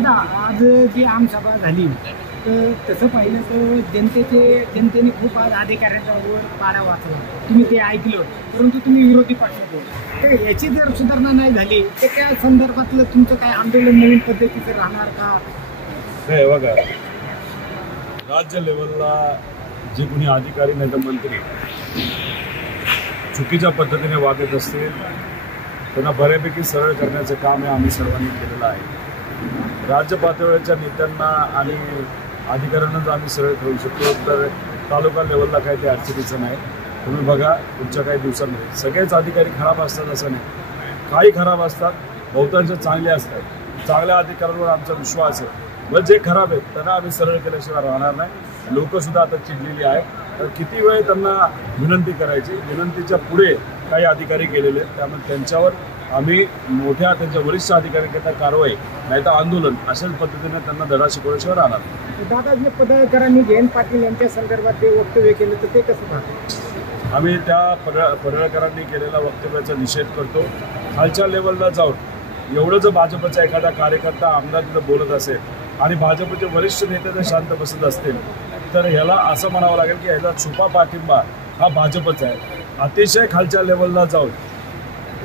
आता आज जी आमसभा झाली तर तसं पाहिलं तर जनतेने खूप आज अधिकाऱ्यांवर पाडा वाचला, तुम्ही ते ऐकलं, परंतु तुम्ही विरोधी पक्षात होते. तर याची जर सुधारणा नाही झाली तर त्या संदर्भातलं तुमचं काय आंदोलन नवीन पद्धतीचं राहणार का? नाही बघा, राज्य लेवलला जे कोणी अधिकारी नाही तर मंत्री चुकीच्या पद्धतीने वागत असतील त्यांना बऱ्यापैकी सरळ करण्याचं काम हे आम्ही सर्वांनी केलेलं आहे. राज्य पातळीवरच्या नेत्यांना आणि अधिकाऱ्यांना जर आम्ही सरळ करू शकतो तर तालुका लेवलला काही ते अडचणीचं नाही. तुम्ही बघा पुढच्या काही दिवसांमध्ये सगळेच अधिकारी खराब असतात असं नाही, काही खराब असतात, बहुतांश चांगले असतात. चांगल्या अधिकाऱ्यांवर आमचा विश्वास आहे. मग जे खराब आहेत त्यांना आम्ही सरळ केल्याशिवाय राहणार नाही. लोकसुद्धा आता चिडलेली आहे, तर किती वेळ त्यांना विनंती करायची, विनंतीच्या पुढे काही अधिकारी गेलेले आहेत, त्यामुळे त्यांच्यावर आम्ही मोठ्या त्यांच्या वरिष्ठ अधिकाऱ्यांकरता कारवाई नाही तर आंदोलन अशाच पद्धतीने त्यांना धडा शिकवल्याशिवाय राहणार. दादा जे पदाधिकाऱ्यांनी जयंत पाटील यांच्या संदर्भात ते वक्तव्य केलं तर ते कसं पाहतो? आम्ही त्या पडळकरांनी केलेल्या वक्तव्याचा निषेध करतो. खालच्या लेवलला जाऊन एवढं जर भाजपचा एखादा कार्यकर्ता आमदार तिथं बोलत असेल आणि भाजपचे वरिष्ठ नेते जर शांत बसत असतील तर ह्याला असं म्हणावं लागेल की ह्याचा छुपा पाठिंबा हा भाजपचा आहे. अतिशय खालच्या लेवलला जाऊन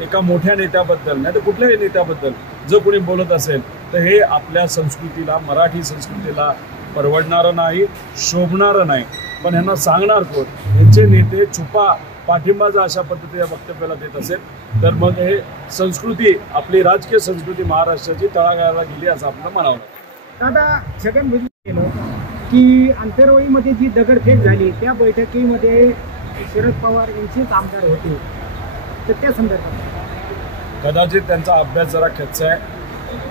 एका मोठ्या नेत्याबद्दल नाही तर कुठल्याही नेत्याबद्दल जर कोणी बोलत असेल तर हे आपल्या संस्कृतीला, मराठी संस्कृतीला परवडणारं नाही, शोभणारं नाही. पण ह्यांना सांगणार कोण? यांचे नेते छुपा पाठिंबा जर अशा पद्धतीच्या वक्तव्याला देत असेल तर मग हे संस्कृती, आपली राजकीय संस्कृती महाराष्ट्राची तळागाळाला गेली असं आपल्याला म्हणावं लागतं. दादा छगन भुजबळ केलं की आंतरवाळीमध्ये जी दगडफेक झाली त्या बैठकीमध्ये शरद पवार यांचेच आमदार होते, तर त्या संदर्भात कदाचित त्यांचा अभ्यास जरा कच्चा आहे.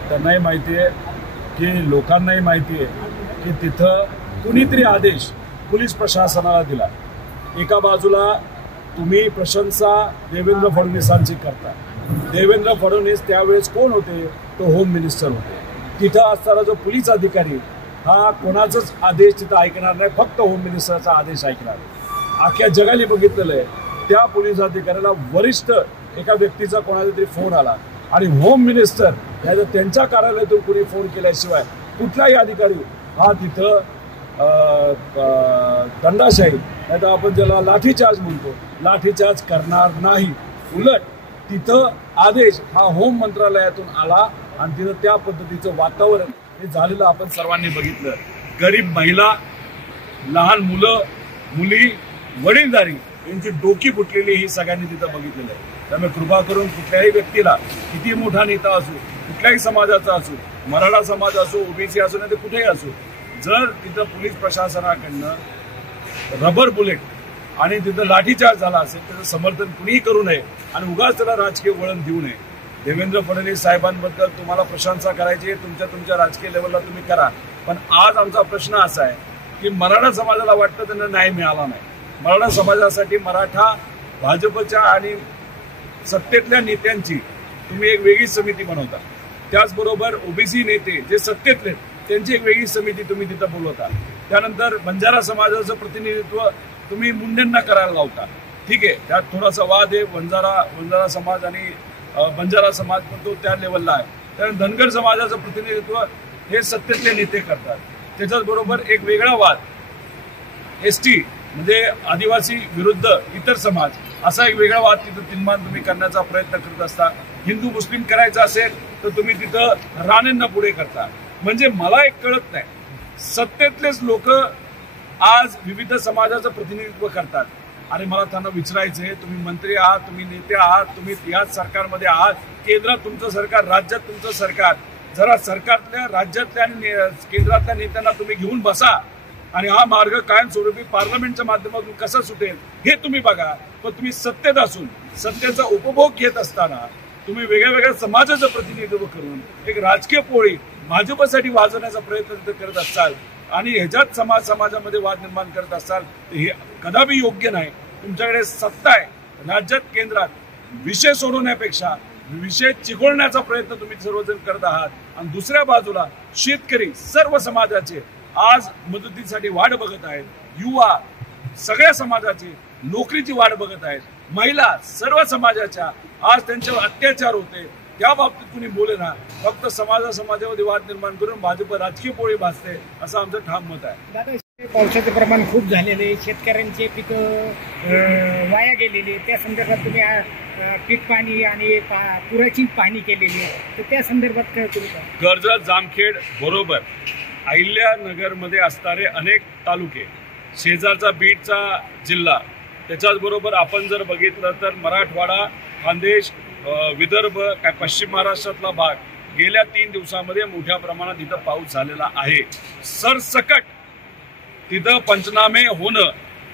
त्यांनाही माहिती आहे की लोकांनाही माहिती आहे की तिथं कुणीतरी आदेश पोलीस प्रशासनाला दिला. एका बाजूला तुम्ही प्रशंसा देवेंद्र फडणवीसांची करता. देवेंद्र फडणवीस त्यावेळेस कोण होते? तो होम मिनिस्टर होते. तिथं असणारा जो पोलीस अधिकारी हा कोणाचाच आदेश तिथं ऐकणार नाही, फक्त होम मिनिस्टरचा आदेश ऐकणार. अख्ख्या जगाने बघितलेलं आहे, त्या पोलीस अधिकाऱ्याला वरिष्ठ एका व्यक्तीचा कोणाचा तरी फोन आला आणि होम मिनिस्टर या त्यांच्या कार्यालयातून कोणी फोन केल्याशिवाय कुठलाही अधिकारी हा तिथं दंडाशाही नाही तर आपण ज्याला लाठीचार्ज म्हणतो, लाठीचार्ज करणार नाही. उलट तिथं आदेश हा होम मंत्रालयातून आला आणि तिथं त्या पद्धतीचं वातावरण हे झालेलं आपण सर्वांनी बघितलं. गरीब महिला, लहान मुलं, मुली, वडीलधारी यांची डोकी फुटलेली ही सगळ्यांनी तिथं बघितलेलं आहे. त्यामुळे कृपा करून कुठल्याही व्यक्तीला, किती मोठा नेता असो, कुठल्याही समाजाचा असो, मराठा समाज असो, ओबीसी असो नाही तर कुठेही असो, जर तिथं पोलीस प्रशासनाकडनं रबर बुलेट आणि तिथं लाठीचार्ज झाला असेल त्याचं समर्थन कुणीही करू नये आणि उगाच त्याला राजकीय वळण देऊ नये. देवेंद्र फडणवीस साहेबांबद्दल तुम्हाला प्रशंसा करायची आहे, तुमच्या राजकीय लेवलला तुम्ही करा. पण आज आमचा प्रश्न असा आहे की मराठा समाजाला वाटतं त्यांना न्याय मिळाला नाही. मराठा समाजासाठी मराठा भाजपच्या आणि सत्तेतल्या नेत्यांची तुम्ही एक वेगळी समिती बनवता. त्याचबरोबर ओबीसी नेते जे सत्तेतले त्यांची एक वेगळी समिती तुम्ही तिथं बोलवता. त्यानंतर बंजारा समाजाचं प्रतिनिधित्व तुम्ही मुंडेंना करायला लावता. ठीक आहे, त्यात थोडासा वाद आहे. वंजारा समाज आणि बंजारा समाज पण तो त्या लेवलला आहे. त्यानंतर धनगर समाजाचं प्रतिनिधित्व हे सत्तेतले नेते करतात. त्याच्याचबरोबर एक वेगळा वाद एसटी म्हणजे आदिवासी विरुद्ध इतर समाज असा एक वेगळा वाद तिथं तीर्मान तुम्ही करण्याचा प्रयत्न करत असता. हिंदू मुस्लिम करायचं असेल तर तुम्ही तिथं राणेंना पुढे करता. म्हणजे मला एक कळत नाही, सत्तेतलेच लोक आज विविध समाजाचं प्रतिनिधित्व करतात. आणि मला त्यांना विचारायचंय, तुम्ही मंत्री आहात, तुम्ही नेते आहात, तुम्ही याच सरकारमध्ये आहात, केंद्रात तुमचं सरकार, राज्यात तुमचं सरकार, जरा सरकारतल्या, राज्यातल्या आणि केंद्रातल्या नेत्यांना तुम्ही घेऊन बसा आणि हा मार्ग कायमस्वरूपी पार्लमेंटच्या माध्यमातून कसा सुटेल हे तुम्ही बघा. पण तुम्ही सत्तेत असून सत्तेचा उपभोग घेत असताना तुम्ही वेगळ्या वेगळ्या समाजाचं प्रतिनिधित्व करून एक राजकीय पोळी भाजपसाठी वाजवण्याचा प्रयत्न करत असाल आणि ह्याच्यात समाजामध्ये वाद निर्माण करत असाल तर हे कदापि योग्य नाही. तुमच्याकडे सत्ता आहे राज्यात, केंद्रात. विषय सोडवण्यापेक्षा विषय चिघळण्याचा प्रयत्न तुम्ही सर्वजण करत आहात. आणि दुसऱ्या बाजूला शेतकरी सर्व समाजाचे आज मदतीसाठी वाट बघत आहेत. युवा सगळ्या समाजाची नोकरीची वाट बघत आहेत. महिला सर्व समाजाच्या आज त्यांच्यावर अत्याचार होते, त्या बाबतीत कुणी बोले ना, फक्त समाजामध्ये वाद निर्माण करून भाजप राजकीय पोळी भाजते असं आमचं ठाम मत आहे. दादा, पावसाचे प्रमाण खूप झालेले, शेतकऱ्यांचे पिकं वाया गेलेले, त्या संदर्भात तुम्ही पीक पाणी आणि पुराची पाहणी केलेली आहे, तर त्या संदर्भात काय करू का? कर्जत, जामखेड बरोबर अहिल्यानगरमध्ये असणारे अनेक तालुके, शेजारचा बीडचा जिल्हा, त्याच्याच बरोबर आपण जर बघितलं तर मराठवाडा, खानदेश, विदर्भ, काय पश्चिम महाराष्ट्रातला भाग गेल्या 3 दिवसामध्ये मोठ्या प्रमाणात इथं पाऊस झालेला आहे. सरसकट तिथं पंचनामे होणं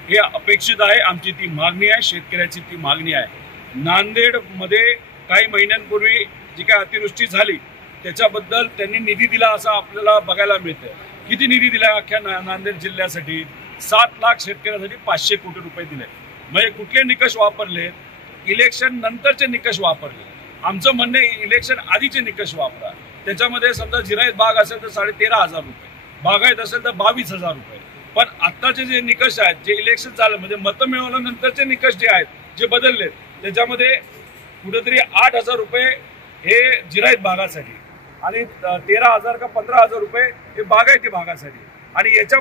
हे अपेक्षित आहे. आमची ती मागणी आहे, शेतकऱ्याची ती मागणी आहे. नांदेडमध्ये काही महिन्यांपूर्वी जी काय अतिवृष्टी झाली त्याच्याबद्दल त्यांनी निधी दिला असं आपल्याला बघायला मिळतं. किती निधी दिला अख्ख्या नांदेड जिल्ह्यासाठी? 7 लाख शेतकऱ्यांसाठी 500 कोटी रुपये दिले. म्हणजे कुठले निकष वापरले? इलेक्शन नंतरचे निकष वापरले. आमचं म्हणणं इलेक्शन आधीचे निकष वापरा. त्याच्यामध्ये समजा जिरायत बाग असेल तर 13,500 रुपये, बागायत असेल तर 22,000 रुपये. पण आत्ताचे जे निकष आहेत, जे इलेक्शन झालं म्हणजे मतं मिळवल्यानंतरचे निकष जे आहेत, जे बदलले, त्याच्यामध्ये कुठेतरी 8,000 रुपये हे जिरायत भागासाठी आणि 13,000 का 15,000 रुपये हे बागायती भागासाठी. आणि याच्या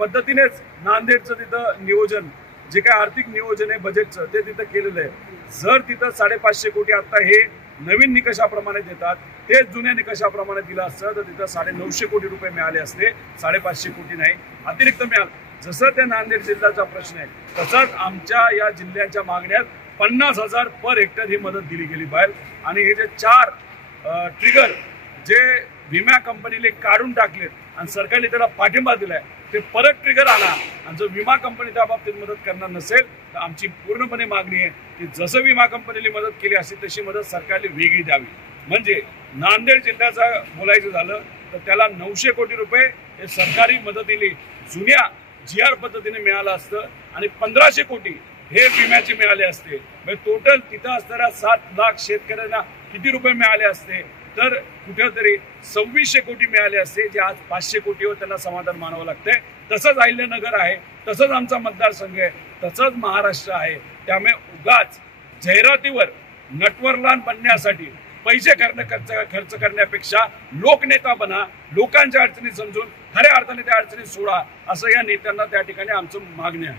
पद्धतीनेच नांदेडचं तिथं नियोजन, जे काय आर्थिक नियोजन आहे बजेटचं, ते तिथं केलेलं आहे. जर तिथं 550 कोटी आता हे नवीन निकषाप्रमाणे देतात, तेच जुन्या निकषाप्रमाणे दिलं असतं तर तिथं 950 कोटी रुपये मिळाले असते. 550 कोटी नाही, अतिरिक्त मिळालं. जसं त्या नांदेड जिल्ह्याचा प्रश्न आहे तसंच आमच्या या जिल्ह्याच्या मागण्यात 50,000 पर हेक्टर ही मदत दिली गेली पाहिजे. आणि हे जे 4 ट्रिगर जे विमा कंपनीने काढून टाकलेत आणि सरकारने त्याला पाठिंबा दिलाय, ते परत ट्रिगर आला. आणि जर विमा कंपनी त्या बाबतीत मदत करणार नसेल तर आमची पूर्णपणे मागणी आहे की जसं विमा कंपनीने मदत केली असेल तशी मदत सरकारने वेगळी द्यावी. म्हणजे नांदेड जिल्ह्याचा बोलायचं झालं तर त्याला 900 कोटी रुपये हे सरकारी मदतीने जुन्या GR पद्धतीने मिळालं असतं आणि 1,500 कोटी हे विम्याचे मिळाले असते. म्हणजे टोटल तिथं असणाऱ्या 7 लाख शेतकऱ्यांना किती रुपये मिळाले असते? तर कुठेतरी 2600 कोटी मिळाले असते, जे आज 500 कोटीवर त्यांना समाधान मानावं लागतंय. तसंच अहिल्यानगर आहे, तसंच आमचा मतदारसंघ आहे, तसंच महाराष्ट्र आहे. त्यामुळे उगाच जाहिरातीवर नटवरलान बनण्यासाठी पैसे खर्च करण्यापेक्षा लोकनेता बना, लोकांच्या अडचणी समजून खऱ्या अर्थाने त्या अडचणी सोडा, असं या नेत्यांना त्या ठिकाणी आमचं मागणी आहे.